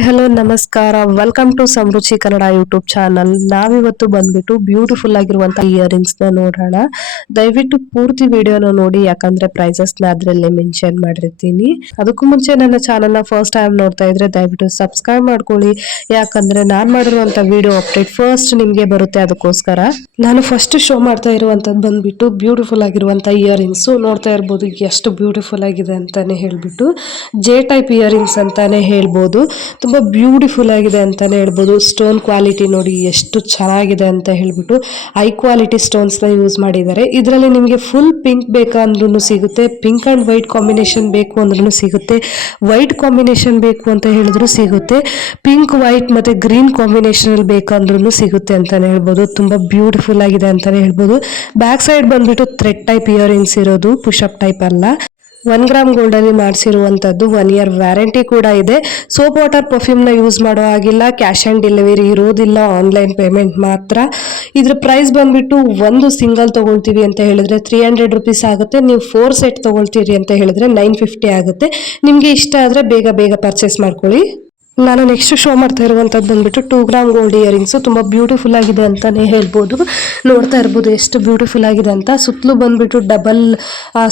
Hi hello ನಮಸ್ಕಾರ, welcome to Samruchi Kannada YouTube channel. ನಾವಿವತ್ತು ಬಂದ್ಬಿಟ್ಟು ಬ್ಯೂಟಿಫುಲ್ ಆಗಿರುವಂತಹ ಇಯರಿಂಗ್ಸ್ ನ ನೋಡೋಣ. ದಯವಿಟ್ಟು ಪೂರ್ತಿ ವಿಡಿಯೋನ ನೋಡಿ, ಯಾಕಂದ್ರೆ ಪ್ರೈಸಸ್ ನ ಅದ್ರಲ್ಲೇ ಮೆನ್ಷನ್ ಮಾಡಿರ್ತೀನಿ. ಅದಕ್ಕೂ ಮುಂಚೆ ನನ್ನ ಚಾನಲ್ ನ ಫಸ್ಟ್ ಟೈಮ್ ನೋಡ್ತಾ ಇದ್ರೆ ದಯವಿಟ್ಟು ಸಬ್ಸ್ಕ್ರೈಬ್ ಮಾಡ್ಕೊಳ್ಳಿ, ಯಾಕಂದ್ರೆ ನಾನ್ ಮಾಡಿರುವಂತ ವಿಡಿಯೋ ಅಪ್ಡೇಟ್ ಫಸ್ಟ್ ನಿಮ್ಗೆ ಬರುತ್ತೆ. ಅದಕ್ಕೋಸ್ಕರ ನಾನು ಫಸ್ಟ್ ಶೋ ಮಾಡ್ತಾ ಇರುವಂತದ್ದು ಬಂದ್ಬಿಟ್ಟು ಬ್ಯೂಟಿಫುಲ್ ಆಗಿರುವಂತ ಇಯರಿಂಗ್ಸ್. ನೋಡ್ತಾ ಇರ್ಬೋದು ಎಷ್ಟು ಬ್ಯೂಟಿಫುಲ್ ಆಗಿದೆ ಅಂತಾನೆ ಹೇಳ್ಬಿಟ್ಟು ಜೆ ಟೈಪ್ ಇಯರಿಂಗ್ಸ್ ಅಂತಾನೆ ಹೇಳ್ಬೋದು. ತುಂಬಾ ಬ್ಯೂಟಿಫುಲ್ ಆಗಿದೆ ಅಂತಾನೆ ಹೇಳ್ಬೋದು. ಸ್ಟೋನ್ ಕ್ವಾಲಿಟಿ ನೋಡಿ ಎಷ್ಟು ಚೆನ್ನಾಗಿದೆ ಅಂತ ಹೇಳ್ಬಿಟ್ಟು ಹೈ ಕ್ವಾಲಿಟಿ ಸ್ಟೋನ್ಸ್ ನ ಯೂಸ್ ಮಾಡಿದ್ದಾರೆ. ಇದರಲ್ಲಿ ನಿಮಗೆ ಫುಲ್ ಪಿಂಕ್ ಬೇಕಾ ಅಂದ್ರೂ ಸಿಗುತ್ತೆ, ಪಿಂಕ್ ಅಂಡ್ ವೈಟ್ ಕಾಂಬಿನೇಷನ್ ಬೇಕು ಅಂದ್ರೂ ಸಿಗುತ್ತೆ, ವೈಟ್ ಕಾಂಬಿನೇಷನ್ ಬೇಕು ಅಂತ ಹೇಳಿದ್ರು ಸಿಗುತ್ತೆ, ಪಿಂಕ್ ವೈಟ್ ಮತ್ತೆ ಗ್ರೀನ್ ಕಾಂಬಿನೇಷನ್ ಅಲ್ಲಿ ಬೇಕಂದ್ರೂ ಸಿಗುತ್ತೆ ಅಂತಾನೆ ಹೇಳ್ಬೋದು. ತುಂಬಾ ಬ್ಯೂಟಿಫುಲ್ ಆಗಿದೆ ಅಂತಾನೆ ಹೇಳ್ಬೋದು. ಬ್ಯಾಕ್ ಸೈಡ್ ಬಂದ್ಬಿಟ್ಟು ಥ್ರೆಡ್ ಟೈಪ್ ಇಯರಿಂಗ್ಸ್ ಇರೋದು, ಪುಷಪ್ ಟೈಪ್ ಅಲ್ಲ. 1 ಗ್ರಾಮ್ ಗೋಲ್ಡ್ ಅಲ್ಲಿ ಮಾಡಿಸಿರುವಂತದ್ದು, 1 ಇಯರ್ ವ್ಯಾರಂಟಿ ಕೂಡ ಇದೆ. ಸೋಪ್ ವಾಟರ್ ಪರ್ಫ್ಯೂಮ್ ನ ಯೂಸ್ ಮಾಡೋ ಆಗಿಲ್ಲ, ಕ್ಯಾಶ್ ಆನ್ ಡೆಲಿವರಿ ಇರೋದಿಲ್ಲ, ಆನ್ಲೈನ್ ಪೇಮೆಂಟ್ ಮಾತ್ರ. ಇದ್ರ ಪ್ರೈಸ್ ಬಂದ್ಬಿಟ್ಟು ಒಂದು ಸಿಂಗಲ್ ತಗೊಳ್ತೀವಿ ಅಂತ ಹೇಳಿದ್ರೆ 300 ರುಪೀಸ್ ಆಗುತ್ತೆ. ನೀವು 4 ಸೆಟ್ ತಗೊಳ್ತೀರಿ ಅಂತ ಹೇಳಿದ್ರೆ 950 ಆಗುತ್ತೆ. ನಿಮ್ಗೆ ಇಷ್ಟ ಆದ್ರೆ ಬೇಗ ಬೇಗ ಪರ್ಚೇಸ್ ಮಾಡ್ಕೊಳ್ಳಿ. ನಾನು ನೆಕ್ಸ್ಟ್ ಶೋ ಮಾಡ್ತಾ ಇರುವಂತದ್ದು ಬಂದ್ಬಿಟ್ಟು 2 ಗ್ರಾಮ್ ಗೋಲ್ಡ್ ಇಯರಿಂಗ್ಸ್. ತುಂಬಾ ಬ್ಯೂಟಿಫುಲ್ ಆಗಿದೆ ಅಂತಾನೆ ಹೇಳ್ಬೋದು. ನೋಡ್ತಾ ಇರ್ಬೋದು ಎಷ್ಟು ಬ್ಯೂಟಿಫುಲ್ ಆಗಿದೆ ಅಂತ. ಸುತ್ತಲೂ ಬಂದ್ಬಿಟ್ಟು ಡಬಲ್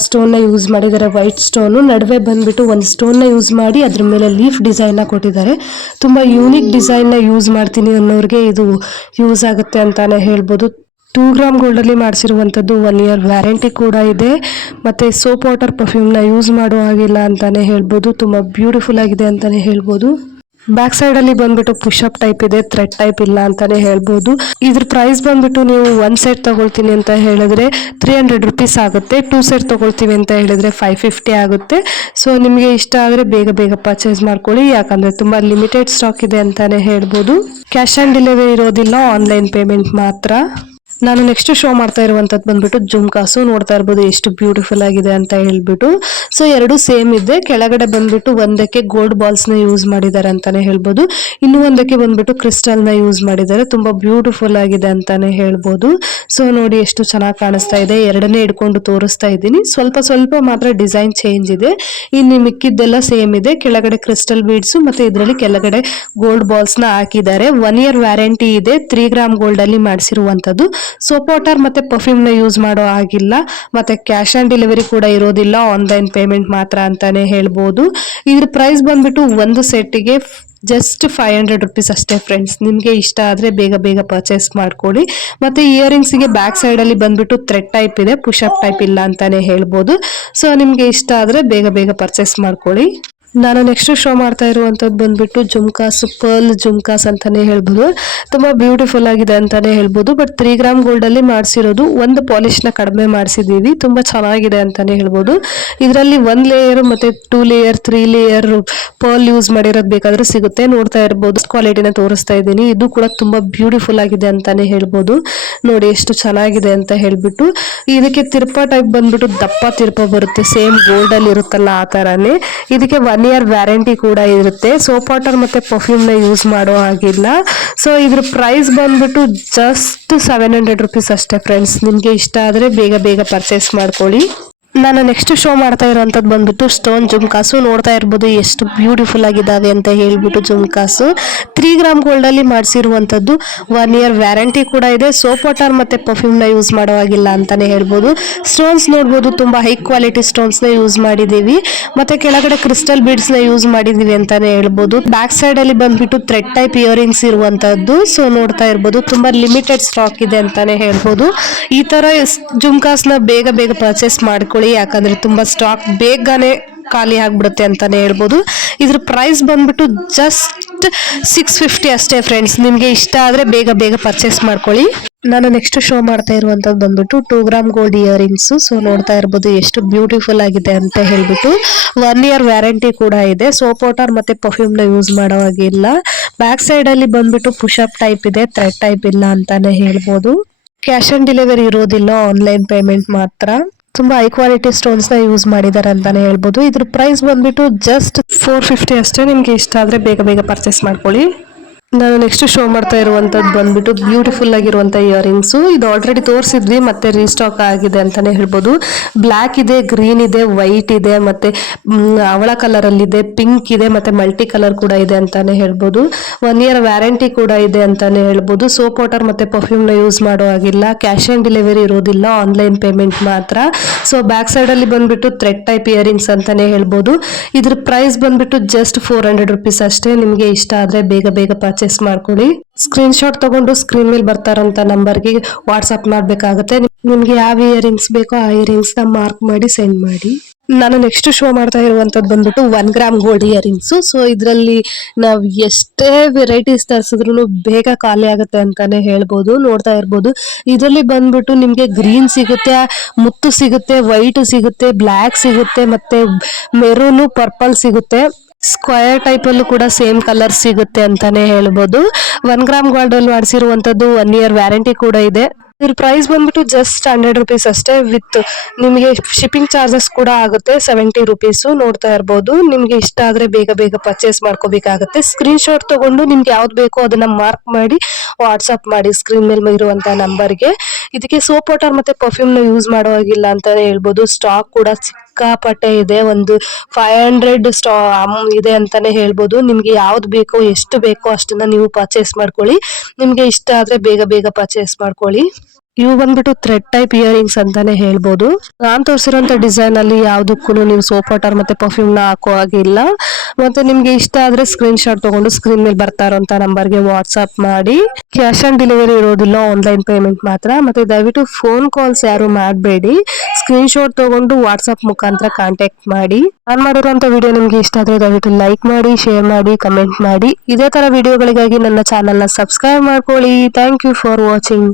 ಸ್ಟೋನ್ ನ ಯೂಸ್ ಮಾಡಿದ್ದಾರೆ, ವೈಟ್ ಸ್ಟೋನ್. ನಡುವೆ ಬಂದ್ಬಿಟ್ಟು ಒಂದು ಸ್ಟೋನ್ ನ ಯೂಸ್ ಮಾಡಿ ಅದ್ರ ಮೇಲೆ ಲೀಫ್ ಡಿಸೈನ್ ನ ಕೊಟ್ಟಿದ್ದಾರೆ. ತುಂಬಾ ಯೂನಿಕ್ ಡಿಸೈನ್ ನ ಯೂಸ್ ಮಾಡ್ತೀನಿ ಅನ್ನೋರಿಗೆ ಇದು ಯೂಸ್ ಆಗುತ್ತೆ ಅಂತಾನೆ ಹೇಳ್ಬೋದು. 2 ಗ್ರಾಮ್ ಗೋಲ್ಡ್ ಅಲ್ಲಿ ಮಾಡಿಸಿರುವಂತದ್ದು, 1 ಇಯರ್ ವ್ಯಾರಂಟಿ ಕೂಡ ಇದೆ. ಮತ್ತೆ ಸೋಪ್ ವಾಟರ್ ಪರ್ಫ್ಯೂಮ್ ನ ಯೂಸ್ ಮಾಡೋ ಹಾಗಿಲ್ಲ ಅಂತಾನೆ ಹೇಳ್ಬೋದು. ತುಂಬಾ ಬ್ಯೂಟಿಫುಲ್ ಆಗಿದೆ ಅಂತಾನೆ ಹೇಳ್ಬೋದು. ಬ್ಯಾಕ್ ಸೈಡ್ ಅಲ್ಲಿ ಬಂದ್ಬಿಟ್ಟು ಪುಷಪ್ ಟೈಪ್ ಇದೆ, ಥ್ರೆಡ್ ಟೈಪ್ ಇಲ್ಲ ಅಂತಾನೆ ಹೇಳ್ಬೋದು. ಇದ್ರ ಪ್ರೈಸ್ ಬಂದ್ಬಿಟ್ಟು ನೀವು 1 ಸೆಟ್ ತಗೊಳ್ತೀನಿ ಅಂತ ಹೇಳಿದ್ರೆ 300 ರುಪೀಸ್ ಆಗುತ್ತೆ. 2 ಸೆಟ್ ತಗೊಳ್ತೀವಿ ಅಂತ ಹೇಳಿದ್ರೆ 550 ಆಗುತ್ತೆ. ಸೊ ನಿಮಗೆ ಇಷ್ಟ ಆದ್ರೆ ಬೇಗ ಬೇಗ ಪರ್ಚೇಸ್ ಮಾಡ್ಕೊಳ್ಳಿ, ಯಾಕಂದ್ರೆ ತುಂಬಾ ಲಿಮಿಟೆಡ್ ಸ್ಟಾಕ್ ಇದೆ ಅಂತಾನೆ ಹೇಳ್ಬೋದು. ಕ್ಯಾಶ್ ಆನ್ ಡೆಲಿವರಿ ಇರೋದಿಲ್ಲ, ಆನ್ಲೈನ್ ಪೇಮೆಂಟ್ ಮಾತ್ರ. ನಾನು ನೆಕ್ಸ್ಟ್ ಶೋ ಮಾಡ್ತಾ ಇರುವಂತದ್ದು ಬಂದ್ಬಿಟ್ಟು ಜುಮ್ಕಾಸು. ನೋಡ್ತಾ ಇರ್ಬೋದು ಎಷ್ಟು ಬ್ಯೂಟಿಫುಲ್ ಆಗಿದೆ ಅಂತ ಹೇಳ್ಬಿಟ್ಟು. ಸೊ ಎರಡು ಸೇಮ್ ಇದೆ. ಕೆಳಗಡೆ ಬಂದ್ಬಿಟ್ಟು ಒಂದಕ್ಕೆ ಗೋಲ್ಡ್ ಬಾಲ್ಸ್ ನ ಯೂಸ್ ಮಾಡಿದ್ದಾರೆ ಅಂತಾನೆ ಹೇಳ್ಬೋದು, ಇನ್ನು ಒಂದಕ್ಕೆ ಬಂದ್ಬಿಟ್ಟು ಕ್ರಿಸ್ಟಲ್ ನ ಯೂಸ್ ಮಾಡಿದ್ದಾರೆ. ತುಂಬಾ ಬ್ಯೂಟಿಫುಲ್ ಆಗಿದೆ ಅಂತಾನೆ ಹೇಳ್ಬೋದು. ಸೊ ನೋಡಿ ಎಷ್ಟು ಚೆನ್ನಾಗಿ ಕಾಣಿಸ್ತಾ ಇದೆ. ಎರಡನೇ ಇಟ್ಕೊಂಡು ತೋರಿಸ್ತಾ ಇದ್ದೀನಿ, ಸ್ವಲ್ಪ ಸ್ವಲ್ಪ ಮಾತ್ರ ಡಿಸೈನ್ ಚೇಂಜ್ ಇದೆ, ಇನ್ನು ಮಿಕ್ಕಿದ್ದೆಲ್ಲ ಸೇಮ್ ಇದೆ. ಕೆಳಗಡೆ ಕ್ರಿಸ್ಟಲ್ ಬೀಡ್ಸ್ ಮತ್ತೆ ಇದರಲ್ಲಿ ಕೆಳಗಡೆ ಗೋಲ್ಡ್ ಬಾಲ್ಸ್ ನ ಹಾಕಿದ್ದಾರೆ. 1 ಇಯರ್ ವ್ಯಾರಂಟಿ ಇದೆ. 3 ಗ್ರಾಮ್ ಗೋಲ್ಡ್ ಅಲ್ಲಿ ಮಾಡಿಸಿರುವಂತದ್ದು. ಸೋಪ್ ವಾಟರ್ ಮತ್ತೆ ಪರ್ಫ್ಯೂಮ್ ನ ಯೂಸ್ ಮಾಡೋ ಆಗಿಲ್ಲ, ಮತ್ತೆ ಕ್ಯಾಶ್ ಆನ್ ಡೆಲಿವರಿ ಕೂಡ ಇರೋದಿಲ್ಲ, ಆನ್ಲೈನ್ ಪೇಮೆಂಟ್ ಮಾತ್ರ ಅಂತಾನೆ ಹೇಳ್ಬೋದು. ಇದ್ರ ಪ್ರೈಸ್ ಬಂದ್ಬಿಟ್ಟು ಒಂದು ಸೆಟ್ಗೆ ಜಸ್ಟ್ 500 ರುಪೀಸ್ ಅಷ್ಟೇ ಫ್ರೆಂಡ್ಸ್. ನಿಮ್ಗೆ ಇಷ್ಟ ಆದ್ರೆ ಬೇಗ ಬೇಗ ಪರ್ಚೇಸ್ ಮಾಡ್ಕೊಳ್ಳಿ. ಮತ್ತೆ ಇಯರಿಂಗ್ಸ್ ಗೆ ಬ್ಯಾಕ್ ಸೈಡ್ ಅಲ್ಲಿ ಬಂದ್ಬಿಟ್ಟು ಥ್ರೆಡ್ ಟೈಪ್ ಇದೆ, ಪುಷಪ್ ಟೈಪ್ ಇಲ್ಲ ಅಂತಾನೆ ಹೇಳ್ಬೋದು. ಸೊ ನಿಮ್ಗೆ ಇಷ್ಟ ಆದ್ರೆ ಬೇಗ ಬೇಗ ಪರ್ಚೇಸ್ ಮಾಡ್ಕೊಳ್ಳಿ. ನಾನು ನೆಕ್ಸ್ಟ್ ಶೋ ಮಾಡ್ತಾ ಇರುವಂತದ್ದು ಬಂದ್ಬಿಟ್ಟು ಜುಮ್ಕಾಸ್, ಪರ್ಲ್ ಜುಮ್ಕಾಸ್ ಅಂತಾನೆ ಹೇಳ್ಬೋದು. ತುಂಬಾ ಬ್ಯೂಟಿಫುಲ್ ಆಗಿದೆ ಅಂತಾನೆ ಹೇಳ್ಬೋದು. ಬಟ್ 3 ಗ್ರಾಮ್ ಗೋಲ್ಡ್ ಅಲ್ಲಿ ಮಾಡಿಸಿರೋದು, ಒಂದು ಪಾಲಿಶ್ ನ ಕಡಿಮೆ ಮಾಡಿಸಿದೀವಿ. ತುಂಬಾ ಚೆನ್ನಾಗಿದೆ ಅಂತಾನೆ ಹೇಳ್ಬೋದು. ಇದರಲ್ಲಿ 1 ಲೇಯರ್ ಮತ್ತೆ 2 ಲೇಯರ್ 3 ಲೇಯರ್ ಪರ್ಲ್ ಯೂಸ್ ಮಾಡಿರೋದು ಬೇಕಾದ್ರೂ ಸಿಗುತ್ತೆ. ನೋಡ್ತಾ ಇರ್ಬೋದು ಕ್ವಾಲಿಟಿನ ತೋರಿಸ್ತಾ ಇದ್ದೀನಿ. ಇದು ಕೂಡ ತುಂಬಾ ಬ್ಯೂಟಿಫುಲ್ ಆಗಿದೆ ಅಂತಾನೆ ಹೇಳ್ಬೋದು. ನೋಡಿ ಎಷ್ಟು ಚೆನ್ನಾಗಿದೆ ಅಂತ ಹೇಳ್ಬಿಟ್ಟು. ಇದಕ್ಕೆ ತಿರ್ಪ ಟೈಪ್ ಬಂದ್ಬಿಟ್ಟು ದಪ್ಪ ತಿರ್ಪ ಬರುತ್ತೆ, ಸೇಮ್ ಗೋಲ್ಡ್ ಅಲ್ಲಿ ಇರುತ್ತಲ್ಲ ಆ ತರಾನೇ. ಇದಕ್ಕೆ 1 ಇಯರ್ ವ್ಯಾರಂಟಿ ಕೂಡ ಇರುತ್ತೆ. ಸೋಪ್ ವಾಟರ್ ಮತ್ತೆ ಪರ್ಫ್ಯೂಮ್ ನ ಯೂಸ್ ಮಾಡೋ ಹಾಗಿಲ್ಲ. ಸೊ ಇದ್ರ ಪ್ರೈಸ್ ಬಂದ್ಬಿಟ್ಟು ಜಸ್ಟ್ 700 ರುಪೀಸ್ ಅಷ್ಟೇ ಫ್ರೆಂಡ್ಸ್. ನಿಮ್ಗೆ ಇಷ್ಟ ಆದ್ರೆ ಬೇಗ ಬೇಗ ಪರ್ಚೇಸ್ ಮಾಡ್ಕೊಳ್ಳಿ. ನಾನು ನೆಕ್ಸ್ಟ್ ಶೋ ಮಾಡ್ತಾ ಇರೋಂಥದ್ದು ಬಂದ್ಬಿಟ್ಟು ಸ್ಟೋನ್ ಜುಮ್ಕಾಸು. ನೋಡ್ತಾ ಇರ್ಬೋದು ಎಷ್ಟು ಬ್ಯೂಟಿಫುಲ್ ಆಗಿದ್ದಾವೆ ಅಂತ ಹೇಳ್ಬಿಟ್ಟು ಜುಮ್ಕಾಸು. 3 ಗ್ರಾಮ್ ಗೋಲ್ಡ್ ಅಲ್ಲಿ ಮಾಡಿಸಿರುವಂತದ್ದು, 1 ಇಯರ್ ವ್ಯಾರಂಟಿ ಕೂಡ ಇದೆ. ಸೋಪ್ ವಾಟರ್ ಮತ್ತೆ ಪರ್ಫ್ಯೂಮ್ ನ ಯೂಸ್ ಮಾಡೋ ಹಾಗಿಲ್ಲ ಅಂತಾನೆ ಹೇಳ್ಬೋದು. ಸ್ಟೋನ್ಸ್ ನೋಡ್ಬೋದು, ತುಂಬಾ ಹೈ ಕ್ವಾಲಿಟಿ ಸ್ಟೋನ್ಸ್ ನ ಯೂಸ್ ಮಾಡಿದೀವಿ. ಮತ್ತೆ ಕೆಳಗಡೆ ಕ್ರಿಸ್ಟಲ್ ಬೀಡ್ಸ್ ನ ಯೂಸ್ ಮಾಡಿದೀವಿ ಅಂತಾನೆ ಹೇಳ್ಬೋದು. ಬ್ಯಾಕ್ ಸೈಡ್ ಅಲ್ಲಿ ಬಂದ್ಬಿಟ್ಟು ಥ್ರೆಡ್ ಟೈಪ್ ಇಯರಿಂಗ್ಸ್ ಇರುವಂತದ್ದು. ಸೊ ನೋಡ್ತಾ ಇರ್ಬೋದು ತುಂಬಾ ಲಿಮಿಟೆಡ್ ಸ್ಟಾಕ್ ಇದೆ ಅಂತಾನೆ ಹೇಳ್ಬೋದು. ಈ ತರ ಜುಮ್ಕಾಸ್ ನ ಬೇಗ ಬೇಗ ಪರ್ಚೇಸ್ ಮಾಡ್ಕೊಳ್ಳಿ, ಯಾಕಂದ್ರೆ ತುಂಬಾ ಸ್ಟಾಕ್ ಬೇಗನೆ ಖಾಲಿ ಆಗ್ಬಿಡುತ್ತೆ ಅಂತಾನೆ ಹೇಳ್ಬೋದು. ಇದ್ರ ಪ್ರೈಸ್ ಬಂದ್ಬಿಟ್ಟು ಜಸ್ಟ್ 650 ಅಷ್ಟೇ ಫ್ರೆಂಡ್ಸ್. ನಿಮ್ಗೆ ಇಷ್ಟ ಆದ್ರೆ ಬೇಗ ಬೇಗ ಪರ್ಚೇಸ್ ಮಾಡ್ಕೊಳ್ಳಿ. ನಾನು ನೆಕ್ಸ್ಟ್ ಶೋ ಮಾಡ್ತಾ ಇರುವಂತದ್ದು ಬಂದ್ಬಿಟ್ಟು 2 ಗ್ರಾಮ್ ಗೋಲ್ಡ್ ಇಯರಿಂಗ್ಸ್. ಸೊ ನೋಡ್ತಾ ಇರ್ಬೋದು ಎಷ್ಟು ಬ್ಯೂಟಿಫುಲ್ ಆಗಿದೆ ಅಂತ ಹೇಳ್ಬಿಟ್ಟು. 1 ಇಯರ್ ವ್ಯಾರಂಟಿ ಕೂಡ ಇದೆ. ಸೋಪ್ ವಾಟರ್ ಮತ್ತೆ ಪರ್ಫ್ಯೂಮ್ ನ ಯೂಸ್ ಮಾಡೋ ಹಾಗಿಲ್ಲ. ಬ್ಯಾಕ್ ಸೈಡ್ ಅಲ್ಲಿ ಬಂದ್ಬಿಟ್ಟು ಪುಷಪ್ ಟೈಪ್ ಇದೆ, ಥ್ರೆಡ್ ಟೈಪ್ ಇಲ್ಲ ಅಂತಾನೆ ಹೇಳ್ಬೋದು. ಕ್ಯಾಶ್ ಆನ್ ಡೆಲಿವರಿ ಇರೋದಿಲ್ಲ, ಆನ್ಲೈನ್ ಪೇಮೆಂಟ್ ಮಾತ್ರ. ತುಂಬಾ ಹೈ ಕ್ವಾಲಿಟಿ ಸ್ಟೋನ್ಸ್ ನ ಯೂಸ್ ಮಾಡಿದ್ದಾರೆ ಅಂತಾನೆ ಹೇಳ್ಬೋದು. ಇದ್ರ ಪ್ರೈಸ್ ಬಂದ್ಬಿಟ್ಟು ಜಸ್ಟ್ 450 ಅಷ್ಟೇ. ನಿಮ್ಗೆ ಇಷ್ಟ ಆದ್ರೆ ಬೇಗ ಬೇಗ ಪರ್ಚೇಸ್ ಮಾಡ್ಕೊಳ್ಳಿ. ನಾನು ನೆಕ್ಸ್ಟ್ ಶೋ ಮಾಡ್ತಾ ಇರುವಂತದ್ದು ಬಂದ್ಬಿಟ್ಟು ಬ್ಯೂಟಿಫುಲ್ ಆಗಿರುವಂತ ಇಯರಿಂಗ್ಸ್. ಇದು ಆಲ್ರೆಡಿ ತೋರಿಸಿದ್ವಿ, ಮತ್ತೆ ರೀಸ್ಟಾಕ್ ಆಗಿದೆ ಅಂತಾನೆ ಹೇಳ್ಬೋದು. ಬ್ಲ್ಯಾಕ್ ಇದೆ, ಗ್ರೀನ್ ಇದೆ, ವೈಟ್ ಇದೆ, ಮತ್ತೆ ಅವಳ ಕಲರ್ ಅಲ್ಲಿ ಇದೆ, ಪಿಂಕ್ ಇದೆ, ಮತ್ತೆ ಮಲ್ಟಿ ಕಲರ್ ಕೂಡ ಇದೆ ಅಂತಾನೆ ಹೇಳ್ಬೋದು. 1 year ವ್ಯಾರಂಟಿ ಕೂಡ ಇದೆ ಅಂತಾನೆ ಹೇಳ್ಬೋದು. ಸೋಪ್ ವಾಟರ್ ಮತ್ತೆ ಪರ್ಫ್ಯೂಮ್ ನ ಯೂಸ್ ಮಾಡೋ ಹಾಗಿಲ್ಲ, ಕ್ಯಾಶ್ ಆನ್ ಡೆಲಿವರಿ ಇರೋದಿಲ್ಲ, ಆನ್ಲೈನ್ ಪೇಮೆಂಟ್ ಮಾತ್ರ. ಸೊ ಬ್ಯಾಕ್ ಸೈಡ್ ಅಲ್ಲಿ ಬಂದ್ಬಿಟ್ಟು ಥ್ರೆಡ್ ಟೈಪ್ ಇಯರಿಂಗ್ಸ್ ಅಂತಾನೆ ಹೇಳ್ಬೋದು. ಇದ್ರ ಪ್ರೈಸ್ ಬಂದ್ಬಿಟ್ಟು ಜಸ್ಟ್ 400 ರುಪೀಸ್ ಅಷ್ಟೇ. ನಿಮ್ಗೆ ಇಷ್ಟ ಆದ್ರೆ ಬೇಗ ಬೇಗ ಪರ್ಚೇಸ್ ಮಾಡ್ಕೊಳ್ಳಿ. ಸ್ಕ್ರೀನ್ ಶಾಟ್ ತಗೊಂಡು ಸ್ಕ್ರೀನ್ ಮೇಲೆ ಬರ್ತಾರಂತ ನಂಬರ್ಗೆ ವಾಟ್ಸ್ಆಪ್ ಮಾಡ್ಬೇಕಾಗತ್ತೆ. ನಿಮ್ಗೆ ಯಾವ ಇಯರಿಂಗ್ಸ್ ಬೇಕೋ ಆ ಇಯರಿಂಗ್ಸ್ ನ ಮಾರ್ಕ್ ಮಾಡಿ ಸೆಂಡ್ ಮಾಡಿ. ನಾನು ನೆಕ್ಸ್ಟ್ ಶೋ ಮಾಡ್ತಾ ಇರುವಂತದ್ದು ಬಂದ್ಬಿಟ್ಟು 1 ಗ್ರಾಮ್ ಗೋಲ್ಡ್ ಇಯರಿಂಗ್ಸ್. ಸೊ ಇದರಲ್ಲಿ ನಾವ್ ಎಷ್ಟೇ ವೆರೈಟೀಸ್ ತರಿಸಿದ್ರು ಬೇಗ ಖಾಲಿ ಆಗುತ್ತೆ ಅಂತಾನೆ ಹೇಳ್ಬೋದು. ನೋಡ್ತಾ ಇರ್ಬೋದು, ಇದರಲ್ಲಿ ಬಂದ್ಬಿಟ್ಟು ನಿಮ್ಗೆ ಗ್ರೀನ್ ಸಿಗುತ್ತೆ, ಮುತ್ತು ಸಿಗುತ್ತೆ, ವೈಟ್ ಸಿಗುತ್ತೆ, ಬ್ಲ್ಯಾಕ್ ಸಿಗುತ್ತೆ, ಮತ್ತೆ ಮೆರೂನು, ಪರ್ಪಲ್ ಸಿಗುತ್ತೆ. ಸ್ಕ್ವಯರ್ ಟೈಪ್ ಅಲ್ಲೂ ಕೂಡ ಸೇಮ್ ಕಲರ್ ಸಿಗುತ್ತೆ ಅಂತಾನೆ ಹೇಳ್ಬೋದು. 1 ಗ್ರಾಮ್ ಗೋಲ್ಡ್ ಅಲ್ಲಿ ಮಾಡಿಸಿರುವಂತದ್ದು 1 year ವ್ಯಾರಂಟಿ ಕೂಡ ಇದೆ. ಇದ್ರ ಪ್ರೈಸ್ ಬಂದ್ಬಿಟ್ಟು ಜಸ್ಟ್ 100 ರುಪೀಸ್ ಅಷ್ಟೇ. ವಿತ್ ನಿಮಗೆ ಶಿಪ್ಪಿಂಗ್ ಚಾರ್ಜಸ್ ಕೂಡ ಆಗುತ್ತೆ 70 ರುಪೀಸ್. ನೋಡ್ತಾ ಇರ್ಬೋದು, ನಿಮ್ಗೆ ಇಷ್ಟ ಆದ್ರೆ ಬೇಗ ಬೇಗ ಪರ್ಚೇಸ್ ಮಾಡ್ಕೋಬೇಕಾಗತ್ತೆ. ಸ್ಕ್ರೀನ್ ಶಾಟ್ ತಗೊಂಡು ನಿಮ್ಗೆ ಯಾವ್ದು ಬೇಕೋ ಅದನ್ನ ಮಾರ್ಕ್ ಮಾಡಿ ವಾಟ್ಸ್ಆಪ್ ಮಾಡಿ ಸ್ಕ್ರೀನ್ ಮೇಲೆ ಇರುವಂತ ನಂಬರ್ಗೆ. ಇದಕ್ಕೆ ಸೋಪ್ ವಾಟರ್ ಮತ್ತೆ ಪರ್ಫ್ಯೂಮ್ ನ ಯೂಸ್ ಮಾಡೋ ಹಾಗಿಲ್ಲ ಅಂತಾನೆ ಹೇಳ್ಬೋದು. ಸ್ಟಾಕ್ ಕೂಡ ಸಿಕ್ಕಾಪಟ್ಟೆ ಇದೆ, ಒಂದು 500 ಇದೆ ಅಂತಾನೆ ಹೇಳ್ಬೋದು. ನಿಮ್ಗೆ ಯಾವ್ದು ಬೇಕೋ, ಎಷ್ಟು ಬೇಕೋ ಅಷ್ಟನ್ನ ನೀವು ಪರ್ಚೇಸ್ ಮಾಡ್ಕೊಳ್ಳಿ. ನಿಮ್ಗೆ ಇಷ್ಟ ಆದ್ರೆ ಬೇಗ ಬೇಗ ಪರ್ಚೇಸ್ ಮಾಡ್ಕೊಳ್ಳಿ. ಇವು ಬಂದ್ಬಿಟ್ಟು ಥ್ರೆಡ್ ಟೈಪ್ ಇಯರಿಂಗ್ಸ್ ಅಂತಾನೆ ಹೇಳ್ಬೋದು. ನಾನ್ ತೋರಿಸಿರೋಂತ ಡಿಸೈನ್ ಅಲ್ಲಿ ಯಾವ್ದಕ್ಕೂ ನೀವು ಸೋಪ್ ವಾಟರ್ ಮತ್ತೆ ಪರ್ಫ್ಯೂಮ್ ನ ಹಾಕೋ ಹಾಗಿಲ್ಲ. ಮತ್ತೆ ನಿಮ್ಗೆ ಇಷ್ಟ ಆದ್ರೆ ಸ್ಕ್ರೀನ್ ಶಾಟ್ ತಗೊಂಡು ಸ್ಕ್ರೀನ್ ಮೇಲೆ ಬರ್ತಾ ಇರೋಂತ ನಂಬರ್ಗೆ ವಾಟ್ಸ್ಆಪ್ ಮಾಡಿ. ಕ್ಯಾಶ್ ಆನ್ ಡೆಲಿವರಿ ಇರೋದಿಲ್ಲ, ಆನ್ಲೈನ್ ಪೇಮೆಂಟ್ ಮಾತ್ರ. ಮತ್ತೆ ದಯವಿಟ್ಟು ಫೋನ್ ಕಾಲ್ಸ್ ಯಾರು ಮಾಡಬೇಡಿ, ಸ್ಕ್ರೀನ್ ಶಾಟ್ ತಗೊಂಡು ವಾಟ್ಸ್ಆಪ್ ಮುಖಾಂತರ ಕಾಂಟ್ಯಾಕ್ಟ್ ಮಾಡಿ. ನಾನ್ ಮಾಡಿರೋಂತ ವಿಡಿಯೋ ನಿಮ್ಗೆ ಇಷ್ಟ ಆದ್ರೆ ದಯವಿಟ್ಟು ಲೈಕ್ ಮಾಡಿ, ಶೇರ್ ಮಾಡಿ, ಕಮೆಂಟ್ ಮಾಡಿ. ಇದೇ ತರ ವಿಡಿಯೋಗಳಿಗಾಗಿ ನನ್ನ ಚಾನೆಲ್ ನ ಸಬ್ಸ್ಕ್ರೈಬ್ ಮಾಡ್ಕೊಳ್ಳಿ. Thank you for watching.